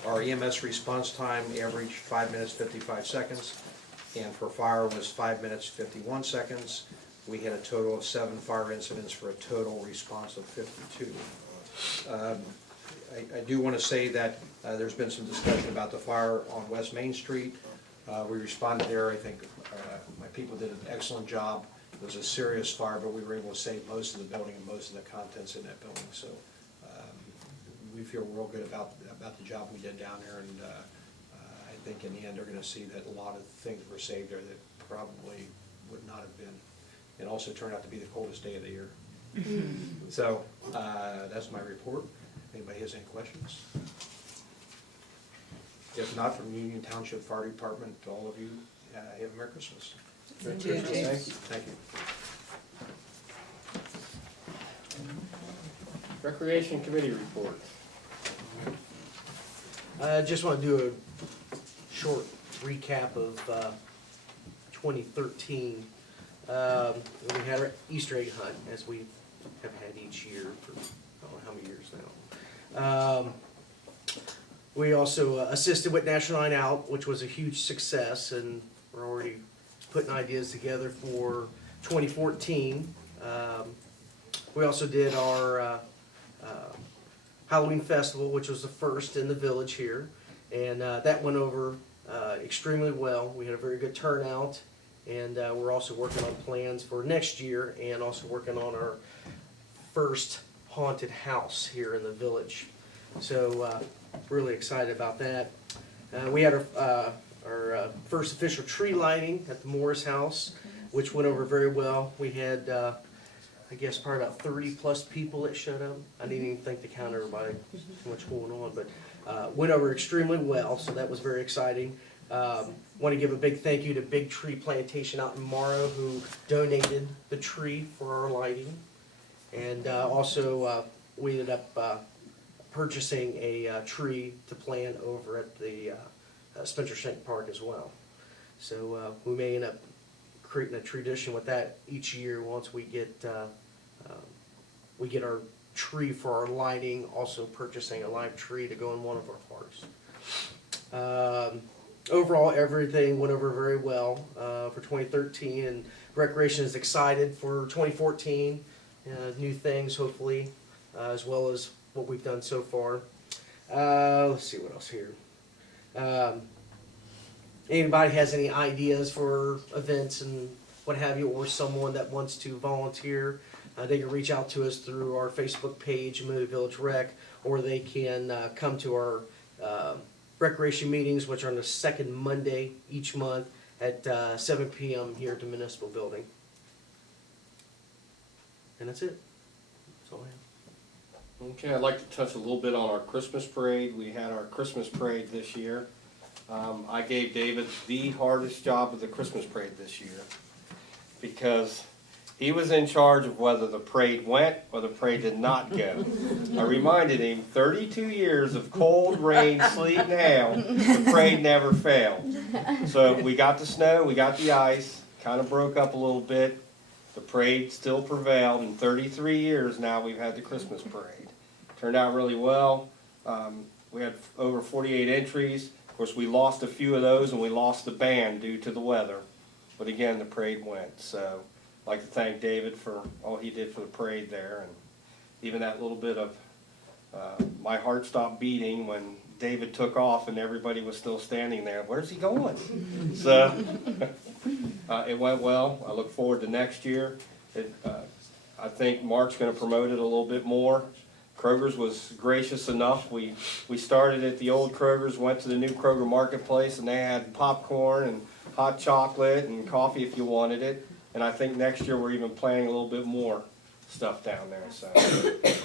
Our EMS response time averaged 5 minutes 55 seconds, and for fire was 5 minutes 51 seconds. We had a total of 7 fire incidents for a total response of 52. I do want to say that there's been some discussion about the fire on West Main Street. We responded there. I think my people did an excellent job. It was a serious fire, but we were able to save most of the building and most of the contents in that building. So we feel real good about the job we did down there, and I think in the end they're going to see that a lot of things were saved there that probably would not have been. It also turned out to be the coldest day of the year. So that's my report. Anybody has any questions? If not, from Union Township Fire Department, to all of you, have a Merry Christmas. Thank you, James. Thank you. Recreation Committee report. I just want to do a short recap of 2013. We had our Easter egg hunt, as we have had each year for I don't know how many years now. We also assisted with National Night Out, which was a huge success, and we're already putting ideas together for 2014. We also did our Halloween Festival, which was the first in the village here, and that went over extremely well. We had a very good turnout, and we're also working on plans for next year, and also working on our first haunted house here in the village. So really excited about that. We had our first official tree lighting at the Morris House, which went over very well. We had I guess probably about 30 plus people that showed up. I didn't even think to count everybody, too much going on, but went over extremely well, so that was very exciting. Want to give a big thank you to Big Tree Plantation out in Morrow, who donated the tree for our lighting. And also we ended up purchasing a tree to plant over at the Spencer Shank Park as well. So we may end up creating a tradition with that each year once we get our tree for our lighting, also purchasing a live tree to go in one of our parks. Overall, everything went over very well for 2013, and Recreation is excited for 2014. New things, hopefully, as well as what we've done so far. Let's see what else here. Anybody has any ideas for events and what have you, or someone that wants to volunteer, they can reach out to us through our Facebook page, Amelia Village Rec, or they can come to our recreation meetings, which are on the second Monday each month at 7 p.m. here at the Municipal Building. And that's it. That's all I have. Okay, I'd like to touch a little bit on our Christmas parade. We had our Christmas parade this year. I gave David the hardest job of the Christmas parade this year because he was in charge of whether the parade went or the parade did not go. I reminded him 32 years of cold, rain, sleet, and hail, the parade never failed. So we got the snow, we got the ice, kind of broke up a little bit. The parade still prevailed. In 33 years now we've had the Christmas parade. Turned out really well. We had over 48 entries. Of course, we lost a few of those, and we lost the band due to the weather. But again, the parade went. So I'd like to thank David for all he did for the parade there, and even that little bit of my heart stopped beating when David took off and everybody was still standing there. Where's he going? So it went well. I look forward to next year. I think Mark's going to promote it a little bit more. Kroger's was gracious enough. We started at the old Kroger's, went to the new Kroger Marketplace, and they had popcorn and hot chocolate and coffee if you wanted it. And I think next year we're even planning a little bit more stuff down there. So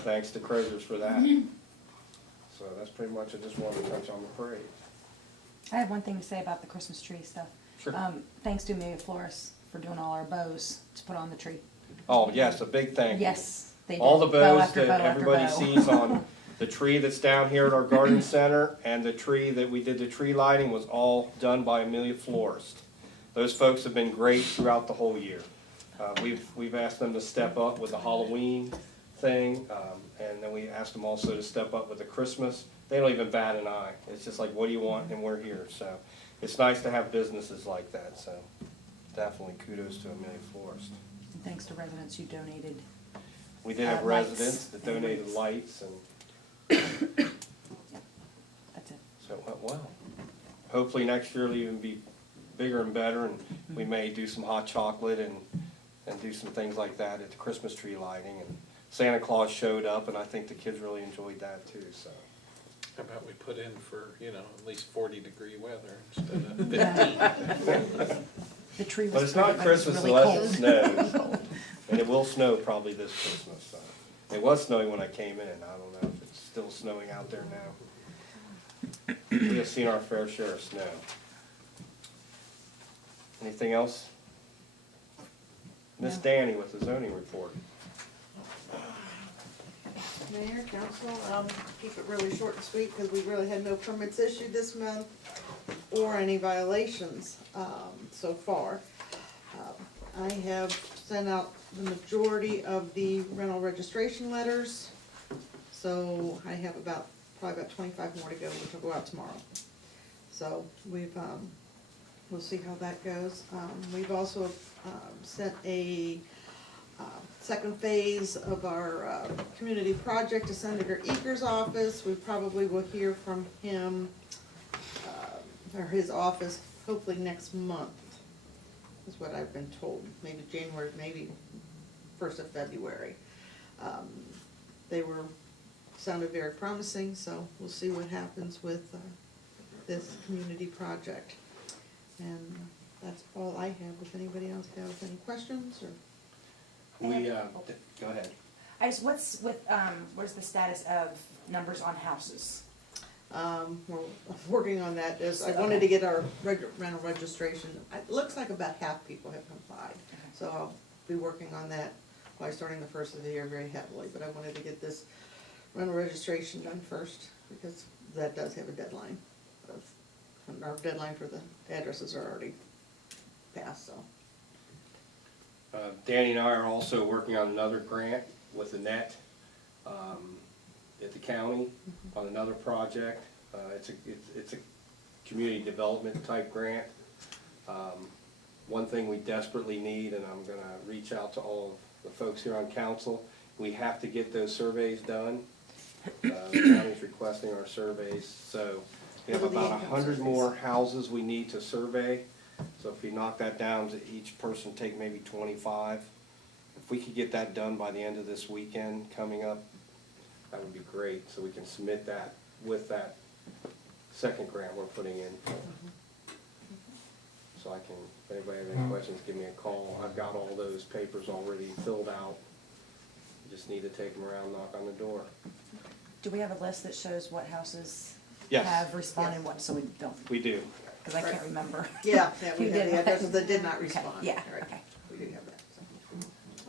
thanks to Kroger's for that. So that's pretty much, I just wanted to touch on the parade. I have one thing to say about the Christmas tree stuff. Sure. Thanks to Amelia Flores for doing all our bows to put on the tree. Oh, yes, a big thank you. Yes, they did. All the Bow bows after that bow after everybody bow. sees on the tree that's down here at our garden center, and the tree that we did the tree lighting was all done by Amelia Florist. Those folks have been great throughout the whole year. We've asked them to step up with the Halloween thing, and then we asked them also to step up with the Christmas. They don't even bat an eye. It's just like, what do you want? And we're here. So it's nice to have businesses like that. So definitely kudos to Amelia Florist. And thanks to residents who donated. We did have Lights residents that and donated wreaths. lights, and That's it. so it went well. Hopefully next year it'll even be bigger and better, and we may do some hot chocolate and do some things like that at the Christmas tree lighting. And Santa Claus showed up, and I think the kids really enjoyed that too, so. How about we put in for, at least 40-degree weather instead of 15? The tree was. But it's not pretty, but it was Christmas really unless it cold. snows. And it will snow probably this Christmas, so. It was snowing when I came in. I don't know if it's still snowing out there now. We have seen our fair share of snow. Anything else? Miss No. Danny with the zoning report. Mayor, council, keep it really short and sweet because we really had no permits issued this month or any violations, so far. I have sent out the majority of the rental registration letters, so I have probably about 25 more to go, which will go out tomorrow. So we'll see how that goes. We've also sent a second phase of our community project to Senator Eaker's office. We probably will hear from him, or his office, hopefully next month, is what I've been told. Maybe January, maybe 1st of February. They sounded very promising, so we'll see what happens with this community project. And that's all I have. If anybody else have any questions or? Go ahead. What's the status of numbers on houses? We're working on that. I wanted to get our rental registration. It looks like about half people have complied. So I'll be working on that by starting the first of the year very heavily. But I wanted to get this rental registration done first because that does have a deadline. Our deadline for the addresses are already passed, so. Danny and I are also working on another grant with the net at the county on another project. It's a community development type grant. One thing we desperately need, and I'm gonna reach out to all of the folks here on council, we have to get those surveys done. The county's requesting our surveys, so we have about 100 more houses we need to survey. So if we knock that down to each person take maybe 25, if we could get that done by the end of this weekend coming up, that would be great, so we can submit that with that second grant we're putting in. So I can, if anybody has any questions, give me a call. I've got all those papers already filled out. Just need to take them around, knock on the door. Do we have a list that shows what houses Yes. have responded, Yes. what, so we don't, We do. because I can't remember. Yeah, we Who have did the what? addresses that did not Okay, respond. yeah, Right. okay. We do have that, so.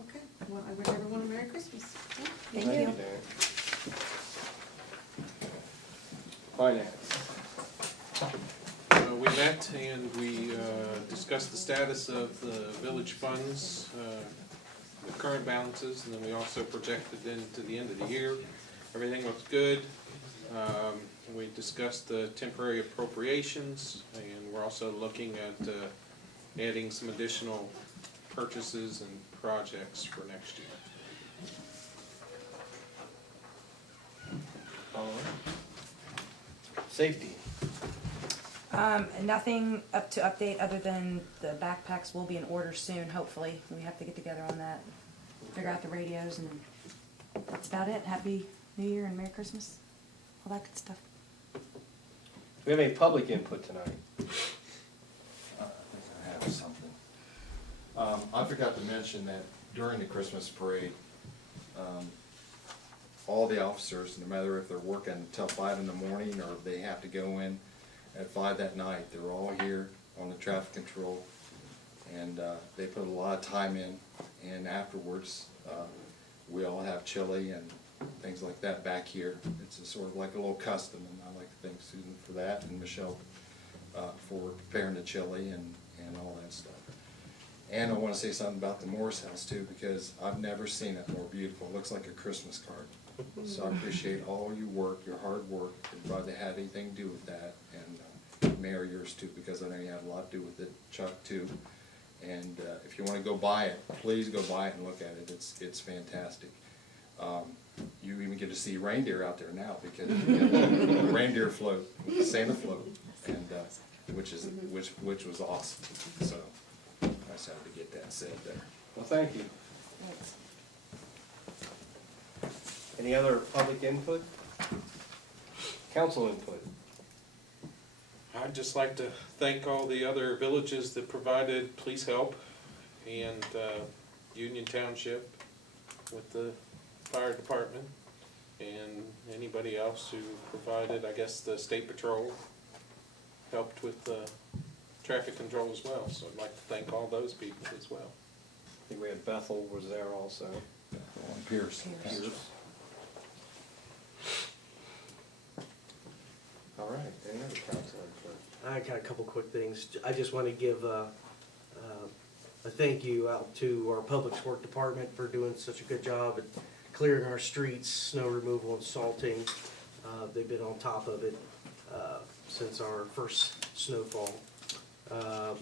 Okay, well, I wish everyone a Merry Christmas. Thank you. Dan. Finance. We met and we discussed the status of the village funds, the current balances, and then we also projected into the end of the year. Everything looks good. We discussed the temporary appropriations, and we're also looking at adding some additional purchases and projects for next year. All right. Safety. Nothing up to update other than the backpacks will be in order soon, hopefully. We have to get together on that, figure out the radios, and that's about it. Happy New Year and Merry Christmas, all that good stuff. Do we have any public input tonight? I think I have something. I forgot to mention that during the Christmas parade, all the officers, no matter if they're working until 5 in the morning or they have to go in at 5 that night, they're all here on the traffic control. And they put a lot of time in, and afterwards, we all have chili and things like that back here. It's a sort of like a little custom, and I like to thank Susan for that, and Michelle for preparing the chili and all that stuff. And I want to say something about the Morris House too, because I've never seen it more beautiful. It looks like a Christmas card. So I appreciate all your work, your hard work, and glad they had anything to do with that. And Mayor, yours too, because I know you had a lot to do with it, Chuck too. And if you want to go buy it, please go buy it and look at it. It's fantastic. You even get to see reindeer out there now, because you got the reindeer float, Santa float, and which was awesome. So I just had to get that said there. Well, thank you. Any other public input? Council input? I'd just like to thank all the other villages that provided police help, and Union Township with the fire department, and anybody else who provided, I guess the State Patrol helped with traffic control as well, so I'd like to thank all those people as well. I think we had Bethel was there also. And Pierce. Pierce. All right, any other council input? I got a couple quick things. I just want to give a thank you out to our Public Works Department for doing such a good job at clearing our streets, snow removal and salting. They've been on top of it since our first snowfall. And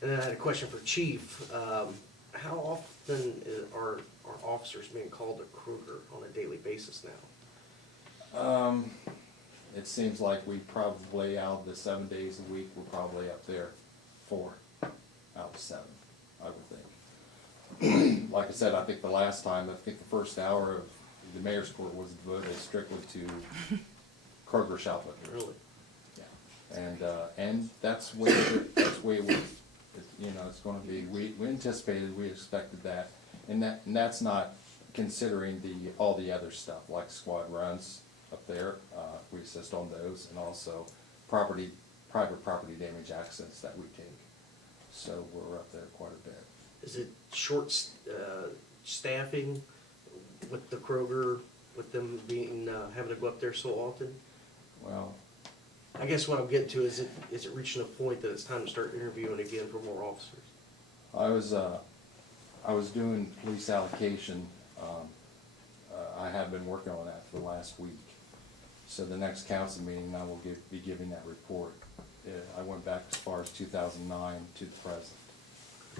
then I had a question for Chief. How often are officers being called to Kruger on a daily basis now? It seems like we probably, out of the 7 days a week, we're probably up there 4 out of 7, I would think. Like I said, I think the last time, I think the first hour of the mayor's court was devoted strictly to Kroger shoplifters. Really? Yeah. And that's where we, you know, it's gonna be, we anticipated, we expected that. And that's not considering all the other stuff, like squad runs up there. We assist on those, and also private property damage accidents that we take. So we're up there quite a bit. Is it short staffing with the Kroger, with them being, having to go up there so often? Well, I guess what I'm getting to is it reaching a point that it's time to start interviewing again for more officers? I was doing police allocation. I have been working on that for the last week. So the next council meeting, I will be giving that report. I went back as far as 2009 to the present,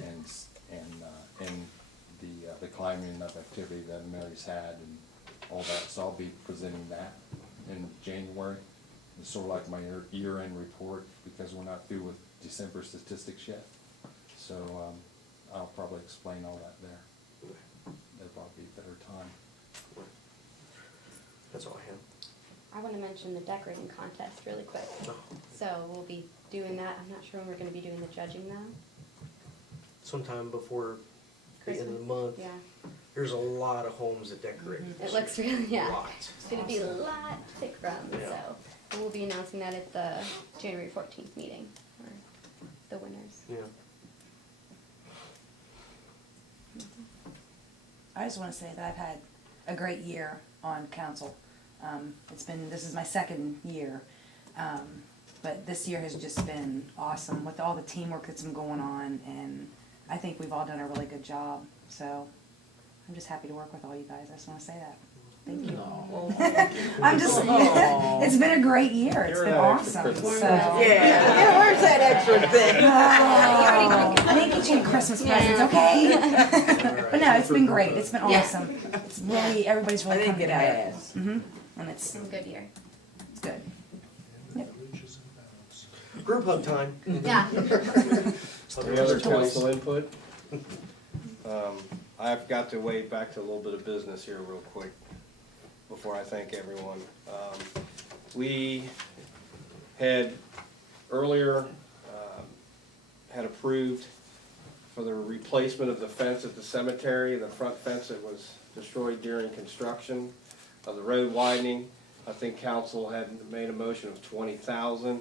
and the climbing of activity that Mary's had and all that. So I'll be presenting that in January. It's sort of like my year-end report, because we're not through with December statistics yet. So I'll probably explain all that there. That'd probably be a better time. That's all I have. I want to mention the decorating contest really quick. So we'll be doing that. I'm not sure when we're going to be doing the judging though. Sometime before the end of the Christmas? month. Yeah. There's a lot of homes that decorate. It looks really, yeah. A lot. It's going to be a lot to pick from, Yeah. so we'll be announcing that at the January 14th meeting for the winners. Yeah. I just want to say that I've had a great year on council. This is my second year, but this year has just been awesome with all the teamwork that's been going on, and I think we've all done a really good job. So I'm just happy to work with all you guys. I just want to say that. Thank you. I'm just, it's been a great year. It's been awesome. So. Yeah, where's that extra thing? I didn't get you any Christmas presents, okay? But no, it's been great. It's been awesome. It's really, everybody's really come together. And it's It's a good year. good. Group hug time. Yeah. Any other council input? I've got to wade back to a little bit of business here real quick before I thank everyone. We had earlier had approved for the replacement of the fence at the cemetery, the front fence that was destroyed during construction of the road widening. I think council had made a motion of $20,000.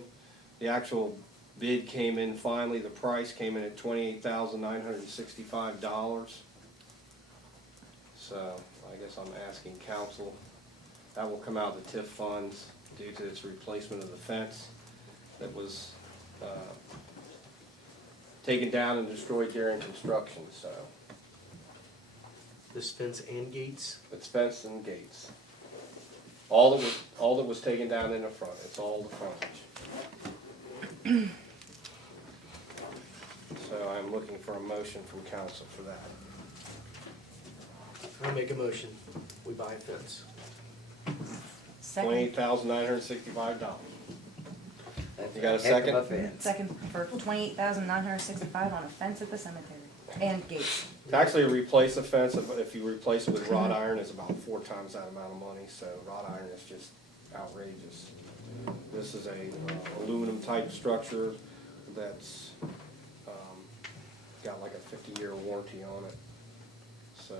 The actual bid came in finally, the price came in at $28,965. So I guess I'm asking council, that will come out of the TIF funds due to its replacement of the fence that was taken down and destroyed during construction, so. This fence and gates? It's fence and gates. All that was taken down in the front, it's all the frontage. So I'm looking for a motion from council for that. I'll make a motion. We buy a fence. Second, $28,965. You got a second? second for 28,965 on a fence at the cemetery and gates. To actually replace a fence, if you replace it with wrought iron, it's about 4 times that amount of money, so wrought iron is just outrageous. This is a aluminum type structure that's got like a 50-year warranty on it. So,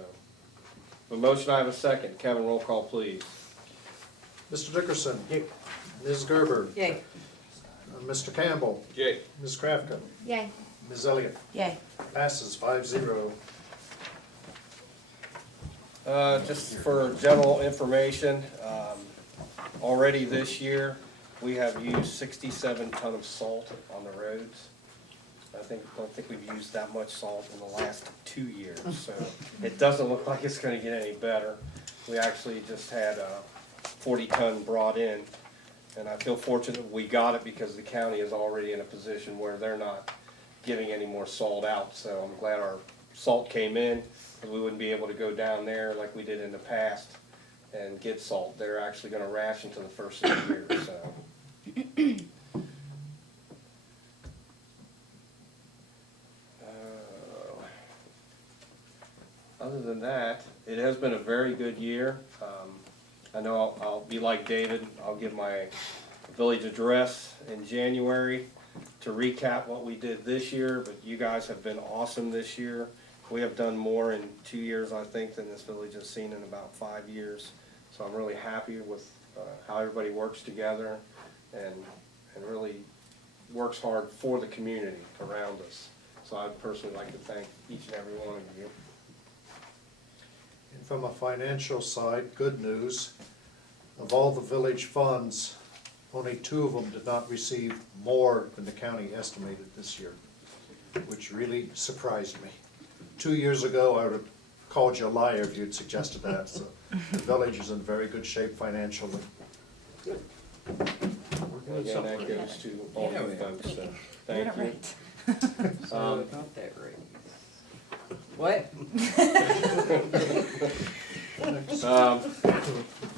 the motion, I have a second. Kevin, roll call, please. Mr. Dickerson. Ms. Gerber. Yay. Mr. Campbell. Yay. Ms. Krafka. Yay. Ms. Elliott. Yay. Passes 5-0. Just for general information, already this year, we have used 67 ton of salt on the roads. I don't think we've used that much salt in the last 2 years, so it doesn't look like it's gonna get any better. We actually just had 40 ton brought in, and I feel fortunate we got it because the county is already in a position where they're not giving any more salt out, so I'm glad our salt came in, because we wouldn't be able to go down there like we did in the past and get salt. They're actually gonna ration to the first of the year, so. Other than that, it has been a very good year. I know I'll be like David, I'll give my village address in January to recap what we did this year, but you guys have been awesome this year. We have done more in 2 years, I think, than this village has seen in about 5 years. So I'm really happy with how everybody works together and really works hard for the community around us. So I'd personally like to thank each and every one of you. And from a financial side, good news, of all the village funds, only 2 of them did not receive more than the county estimated this year, which really surprised me. 2 years ago, I would have called you a liar if you'd suggested that, so the village is in very good shape financially. Again, that goes to all you folks, so thank You're you. right. Not that right. What?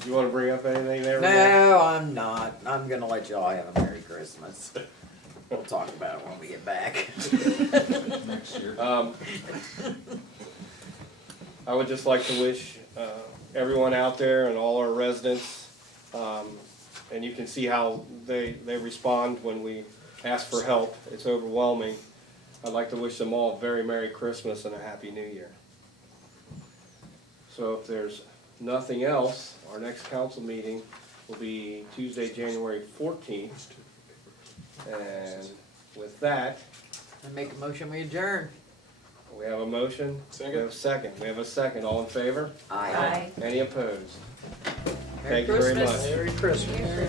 You wanna bring up anything there? Rick? No, I'm not. I'm gonna let y'all have a Merry Christmas. We'll talk about it when we get back. Next year. I would just like to wish everyone out there and all our residents, and you can see how they respond when we ask for help. It's overwhelming. I'd like to wish them all a very Merry Christmas and a Happy New Year. So if there's nothing else, our next council meeting will be Tuesday, January 14th. And with that, I make a motion, we adjourn. we have a motion. Second. We have a second. We have a second. All in favor? Aye. Any opposed? Merry Thank you very Christmas. much. Merry Christmas. Merry